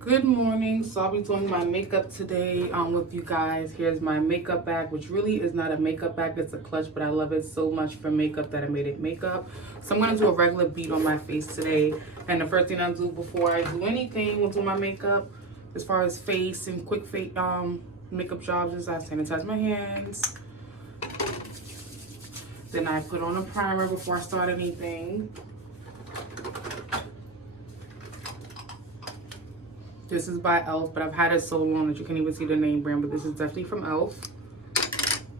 Good morning. So I'll be doing my makeup today with you guys. Here's my makeup bag, which really is not a makeup bag, it's a clutch, but I love it so much for makeup that I made it makeup. So I'm going to do a regular bead on my face today. And the first thing I do before I do anything with my makeup, as far as face and quick face makeup jobs, is I sanitize my hands. Then I put on a primer before I start anything. This is by e.l.f., but I've had it so long that you can't even see the name brand, but this is definitely from e.l.f.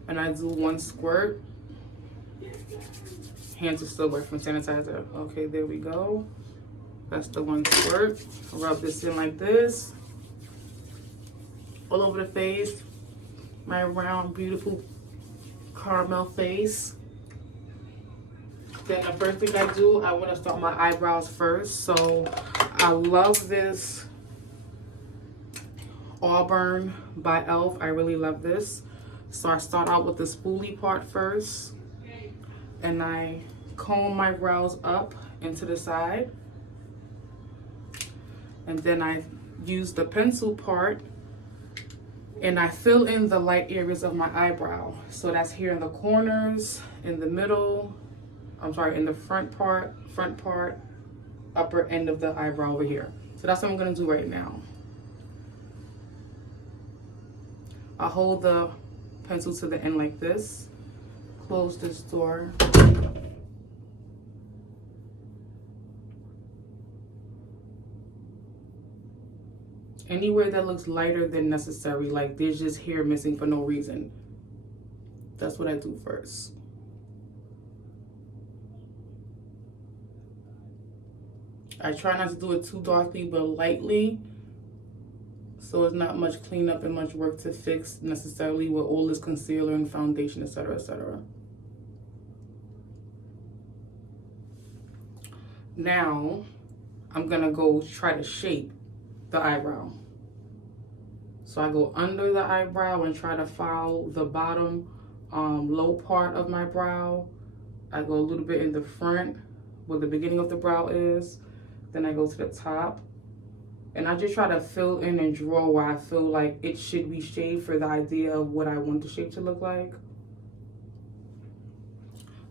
And I do one squirt. Hands are still working from sanitizer. Okay, there we go. That's the one squirt. Rub this in like this. All over the face. My round, beautiful caramel face. Then the first thing I do, I want to start my eyebrows first. So I love this Auburn by e.l.f. I really love this. So I start out with the spoolie part first, and I comb my brows up into the side, and then I use the pencil part and I fill in the light areas of my eyebrow. So that's here in the corners, in the middle, in the front part, upper end of the eyebrow over here. So that's what I'm gonna do right now. I hold the pencil to the end like this, close this door. Anywhere that looks lighter than necessary, like there's just hair missing for no reason, that's what I do first. I try not to do it too darkly, but lightly, so it's not much cleanup and much work to fix necessarily with all this concealer and foundation, etc., etc. Now, I'm gonna go try to shape the eyebrow. So I go under the eyebrow and try to follow the bottom low part of my brow. I go a little bit in the front where the beginning of the brow is. Then I go to the top. And I just try to fill in and draw where I feel like it should be shaped for the idea of what I want the shape to look like.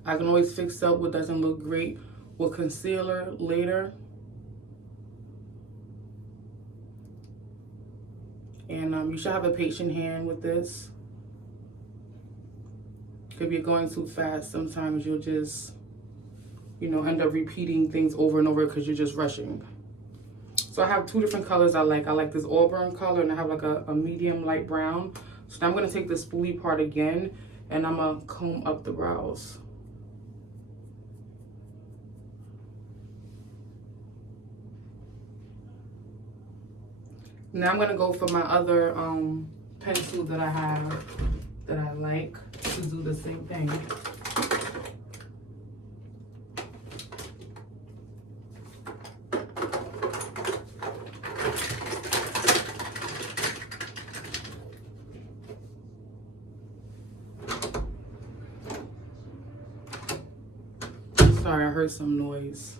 I can always fix up what doesn't look great with concealer later. And you should have a patient hand with this. If you're going too fast, sometimes you'll just, end up repeating things over and over because you're just rushing. So I have two different colors I like. I like this auburn color, and I have like a medium light brown. So now I'm gonna take the spoolie part again, and I'm gonna comb up the brows. Now I'm gonna go for my other pencil that I have that I like to do the same thing. Sorry, I heard some noise.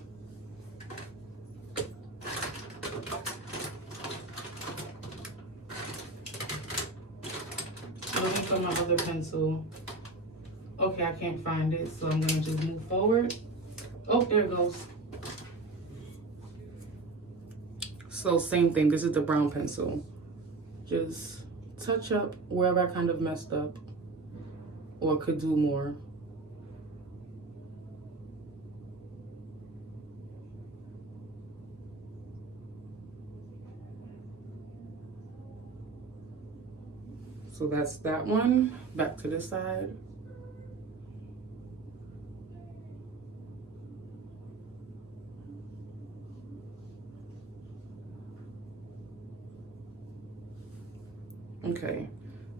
Let me put my other pencil. Okay, I can't find it, so I'm gonna just move forward. Oh, there it goes. So same thing, this is the brown pencil. Just touch up wherever I kind of messed up or could do more. So that's that one. Back to this side. Okay,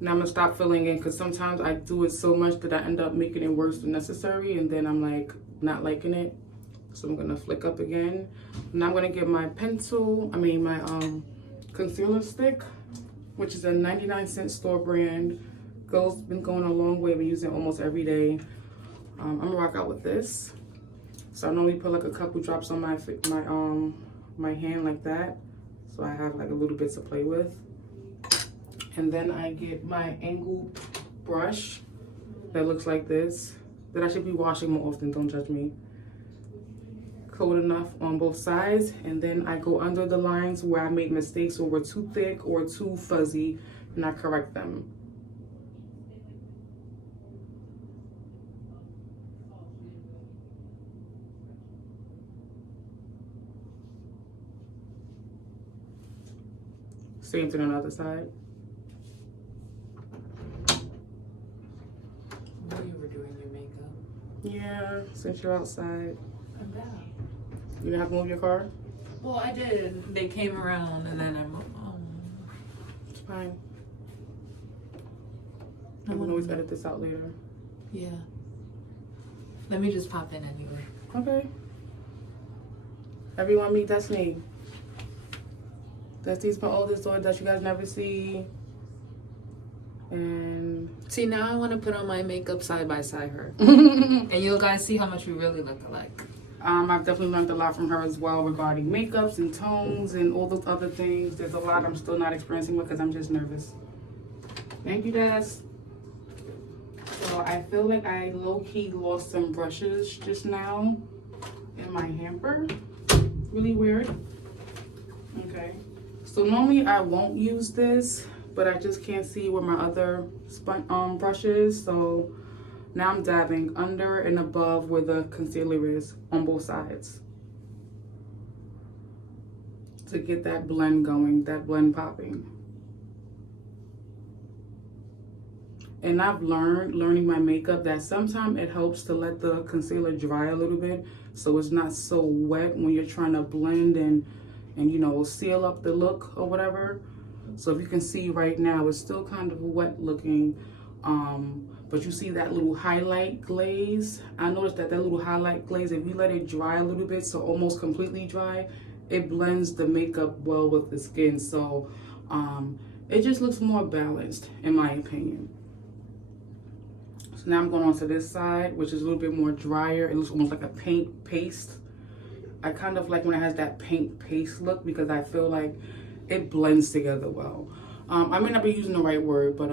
now I'm gonna stop filling in because sometimes I do it so much that I end up making it worse than necessary, and then I'm like not liking it. So I'm gonna flick up again. Now I'm gonna get my my concealer stick, which is a 99-cent store brand. Been going a long way. Been using it almost every day. I'm gonna rock out with this. So I normally put like a couple drops on my hand like that. So so I have like a little bit to play with. And then I get my angled brush that looks like this, that I should be washing more often, don't judge me. Coat enough on both sides, and then I go under the lines where I made mistakes or were too thick or too fuzzy, and I correct them. Same thing on the other side. You were doing your makeup. Yeah, since you're outside. I'm down. You didn't have to move your car? Well, I did. They came around and then I'm. It's fine. I can always edit this out later. Yeah. Let me just pop in anyway. Okay. Everyone meet Destiny. Destiny's my oldest daughter that you guys never see. And see, now I want to put on my makeup side by side her. And you'll guys see how much we really look alike. I've definitely learned a lot from her as well regarding makeups and tones and all those other things. There's a lot I'm still not experiencing with because I'm just nervous. Thank you, Des. So I feel like I low-key lost some brushes just now in my hamper. Really weird. Okay. So normally I won't use this, but I just can't see where my other brush is. So now I'm dabbing under and above where the concealer is on both sides to get that blend going, that blend popping. And I've learning my makeup, that sometimes it helps to let the concealer dry a little bit so it's not so wet when you're trying to blend and you know, seal up the look or whatever. So if you can see right now, it's still kind of wet looking, but you see that little highlight glaze. I noticed that little highlight glaze, if you let it dry a little bit, so almost completely dry, it blends the makeup well with the skin. So it just looks more balanced in my opinion. So now I'm going on to this side, which is a little bit more drier. It looks almost like a paint paste. I kind of like when it has that paint paste look because I feel like it blends together well. I may not be using the right word, but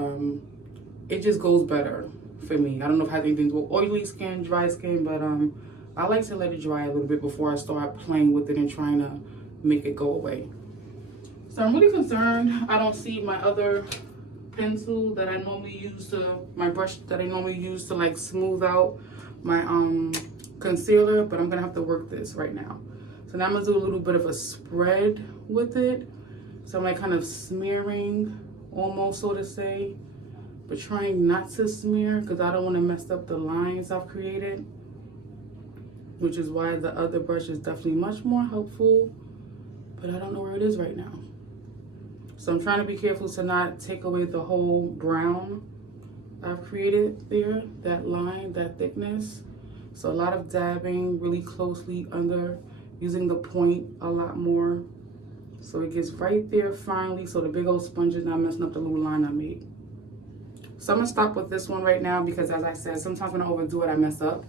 it just goes better for me. I don't know if it has anything to do with oily skin, dry skin, but I like to let it dry a little bit before I start playing with it and trying to make it go away. So I'm really concerned I don't see my other pencil that I normally use my brush that I normally use to like smooth out my concealer, but I'm gonna have to work this right now. So now I'm gonna do a little bit of a spread with it. So I'm like kind of smearing almost, so to say, but trying not to smear because I don't want to mess up the lines I've created, which is why the other brush is definitely much more helpful, but I don't know where it is right now. So I'm trying to be careful to not take away the whole brown I've created there, that line, that thickness. So a lot of dabbing really closely under, using the point a lot more. So it gets right there finally, so the big old sponge is not messing up the little line I made. So I'm gonna stop with this one right now because as I said, sometimes when I overdo it, I mess up.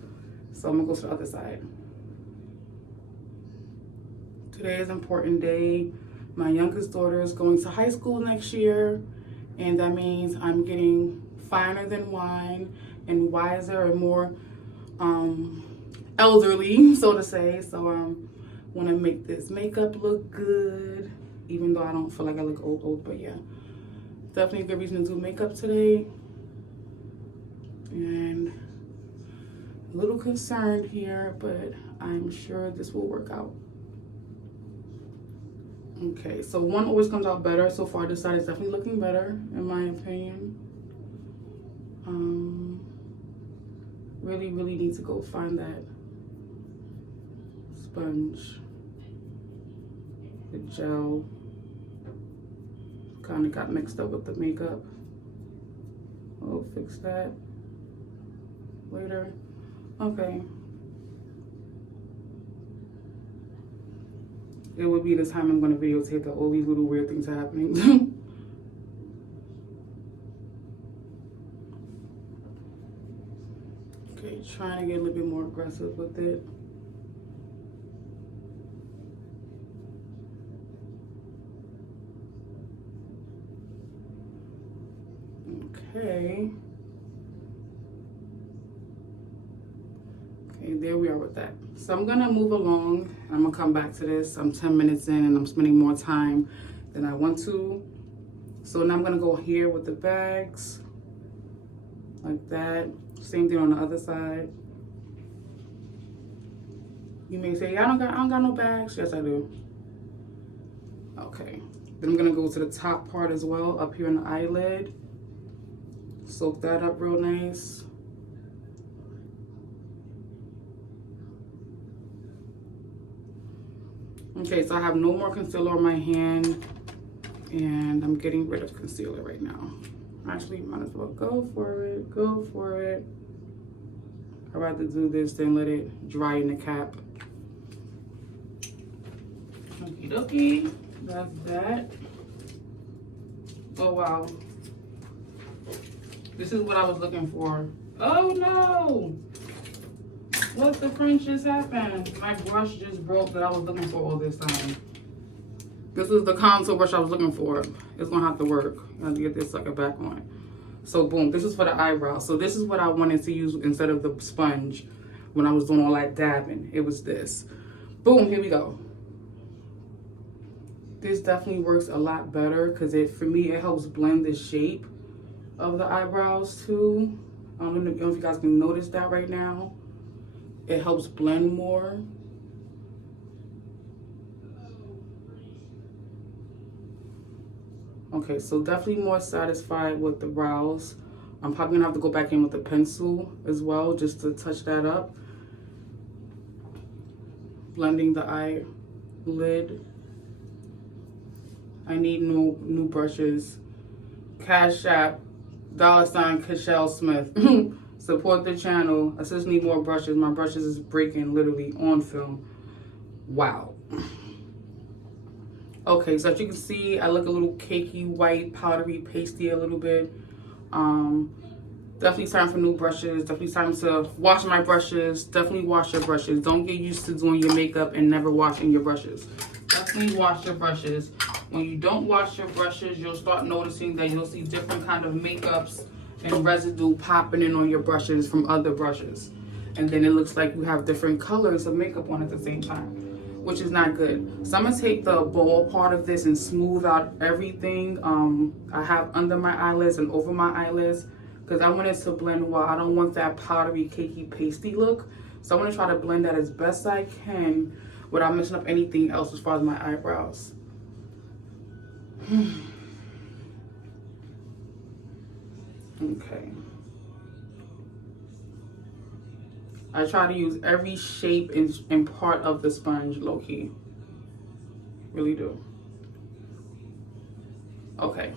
So I'm gonna go to the other side. Today is an important day. My youngest daughter is going to high school next year, and that means I'm getting finer than wine and wiser and more elderly, so to say. So want to make this makeup look good, even though I don't feel like I look old, but yeah, definitely a good reason to do makeup today. And a little concerned here, but I'm sure this will work out. Okay, so one always comes out better. So far this side is definitely looking better in my opinion. Really need to go find that sponge. The gel kind of got mixed up with the makeup. We'll fix that later. Okay. It will be the time I'm going to videotape that all these little weird things are happening. Okay, trying to get a little bit more aggressive with it. Okay. Okay, there we are with that. So I'm gonna move along. I'm gonna come back to this. I'm 10 minutes in and I'm spending more time than I want to. So now I'm gonna go here with the bags, like that. Same thing on the other side. You may say, I don't got no bags. Yes, I do. Okay. Then I'm gonna go to the top part as well, up here in the eyelid. Soak that up real nice. Okay, so I have no more concealer on my hand, and I'm getting rid of concealer right now. Actually, might as well go for it, go for it. I'd rather do this than let it dry in the cap. Okie dokie, that's that. Oh wow. This is what I was looking for. Oh no! What the French just happened? My brush just broke that I was looking for all this time. This is the contour brush I was looking for. It's gonna have to work. I have to get this sucker back on. So boom, this is for the eyebrow. So this is what I wanted to use instead of the sponge when I was doing all that dabbing. It was this. Boom, here we go. This definitely works a lot better because for me, it helps blend the shape of the eyebrows too. I don't know if you guys can notice that right now. It helps blend more. Okay, so definitely more satisfied with the brows. I'm probably gonna have to go back in with a pencil as well, just to touch that up. Blending the eyelid. I need new brushes. Cash App, $ Cashel Smith. Support the channel. I just need more brushes. My brushes is breaking literally on film. Wow. Okay, so as you can see, I look a little cakey, white, powdery, pasty a little bit. Definitely time for new brushes. Definitely time to wash my brushes. Definitely wash your brushes. Don't get used to doing your makeup and never washing your brushes. Definitely wash your brushes. When you don't wash your brushes, you'll start noticing that you'll see different kind of makeups and residue popping in on your brushes from other brushes. And then it looks like you have different colors of makeup on at the same time, which is not good. So I'm gonna take the ball part of this and smooth out everything I have under my eyelids and over my eyelids, because I want it to blend well. I don't want that powdery, cakey, pasty look. So I'm gonna try to blend that as best I can without messing up anything else as far as my eyebrows. Okay. I try to use every shape and part of the sponge, low-key. Really do. Okay.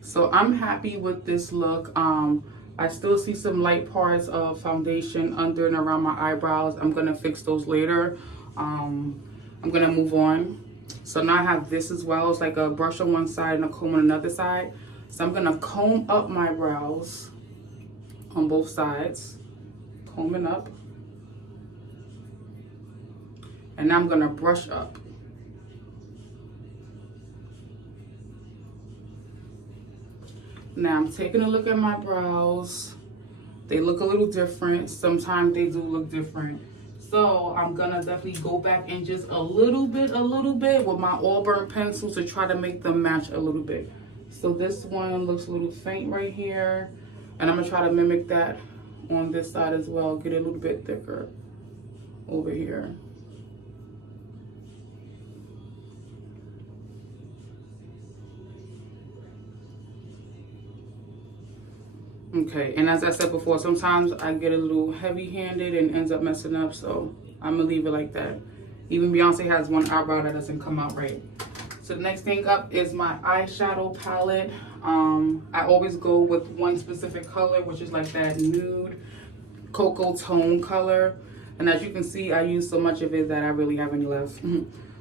So I'm happy with this look. I still see some light parts of foundation under and around my eyebrows. I'm gonna fix those later. I'm gonna move on. So now I have this as well. It's like a brush on one side and a comb on another side. So I'm gonna comb up my brows on both sides. Combing up. And now I'm gonna brush up. Now I'm taking a look at my brows. They look a little different. Sometimes they do look different. So I'm gonna definitely go back in just a little bit with my Auburn pencil to try to make them match a little bit. So this one looks a little faint right here. And I'm gonna try to mimic that on this side as well. Get it a little bit thicker over here. Okay, and as I said before, sometimes I get a little heavy-handed and ends up messing up, so I'm gonna leave it like that. Even Beyonce has one eyebrow that doesn't come out right. So the next thing up is my eyeshadow palette. I always go with one specific color, which is like that nude cocoa tone color. And as you can see, I use so much of it that I really have any left.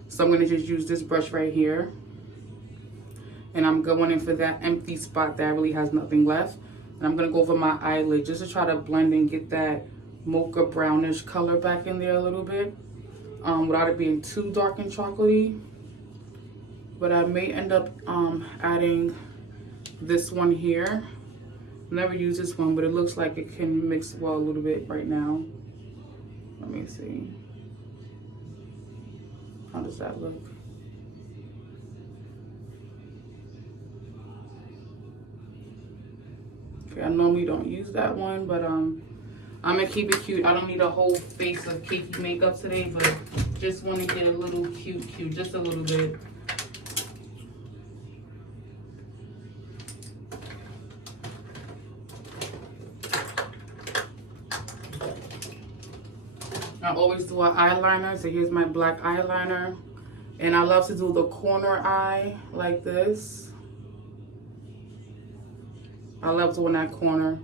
So I'm gonna just use this brush right here. And I'm going in for that empty spot that really has nothing left. And I'm gonna go over my eyelid just to try to blend and get that mocha brownish color back in there a little bit, without it being too dark and chocolatey. But I may end up adding this one here Never used this one, but it looks like it can mix well a little bit right now. Let me see. How does that look? Okay, I normally don't use that one, but I'm gonna keep it cute. I don't need a whole face of cakey makeup today, but just want to get a little cute, just a little bit. I always do an eyeliner, so here's my black eyeliner. And I love to do the corner eye like this. I love doing that corner.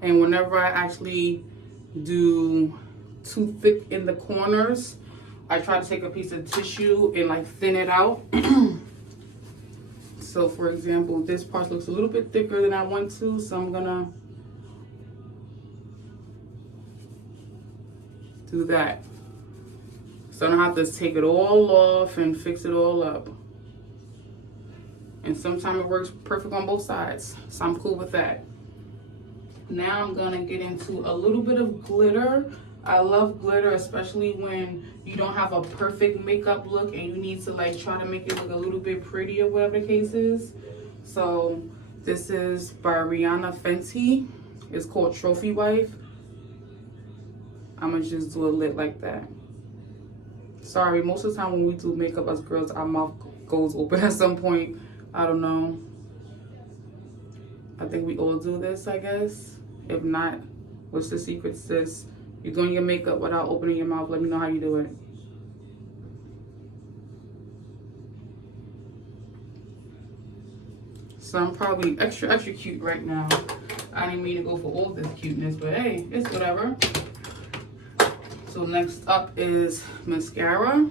And whenever I actually do too thick in the corners, I try to take a piece of tissue and like thin it out. So for example, this part looks a little bit thicker than I want to, so I'm gonna do that. So I don't have to take it all off and fix it all up. And sometimes it works perfect on both sides, so I'm cool with that. Now I'm gonna get into a little bit of glitter. I love glitter, especially when you don't have a perfect makeup look and you need to like try to make it look a little bit pretty or whatever the case is. So this is by Rihanna Fenty. It's called Trophy Wife. I'm gonna just do a lid like that. Sorry, most of the time when we do makeup as girls, our mouth goes open at some point. I don't know. I think we all do this, I guess. If not, what's the secret, sis? You're doing your makeup without opening your mouth. Let me know how you do it. So I'm probably extra cute right now. I didn't mean to go for all this cuteness, but hey, it's whatever. So next up is mascara.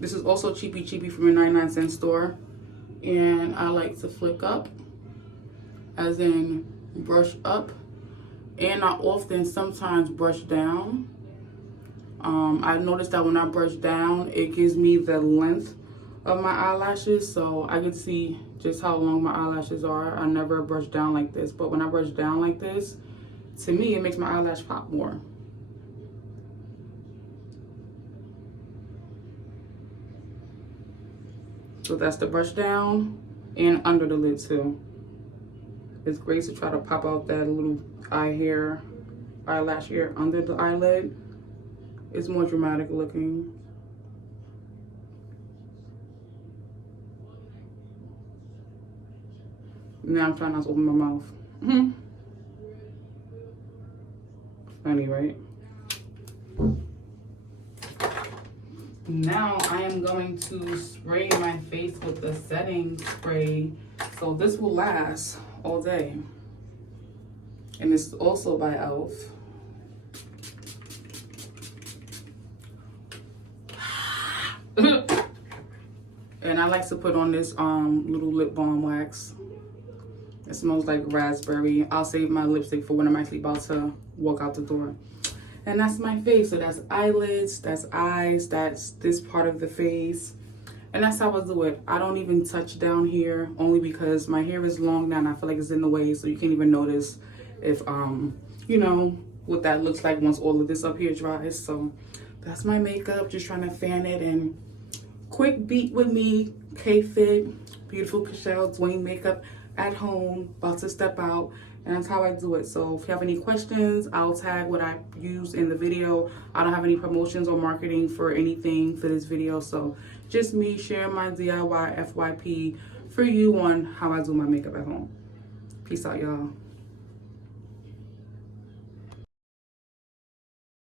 This is also cheapy from a 99-cent store. And I like to flick up, as in brush up. And I often sometimes brush down. I've noticed that when I brush down, it gives me the length of my eyelashes, so I can see just how long my eyelashes are. I never brush down like this, but when I brush down like this, to me, it makes my eyelash pop more. So that's the brush down and under the lid too. It's great to try to pop out that little eyelash hair under the eyelid. It's more dramatic looking. Now I'm trying not to open my mouth. Funny, right? Now I am going to spray my face with the setting spray. So this will last all day. And it's also by e.l.f. And I like to put on this little lip balm wax. It smells like raspberry. I'll save my lipstick for when I'm actually about to walk out the door. And that's my face. So that's eyelids, that's eyes, that's this part of the face. And that's how I do it. I don't even touch down here, only because my hair is long now and I feel like it's in the way, so you can't even notice if you know what that looks like once all of this up here dries. So that's my makeup, just trying to fan it. And quick beat with me, K-Fit, beautiful Michelle Dwayne makeup at home, about to step out. And that's how I do it. So if you have any questions, I'll tag what I use in the video. I don't have any promotions or marketing for anything for this video, so just me sharing my DIY FYP for you on how I do my makeup at home. Peace out, y'all.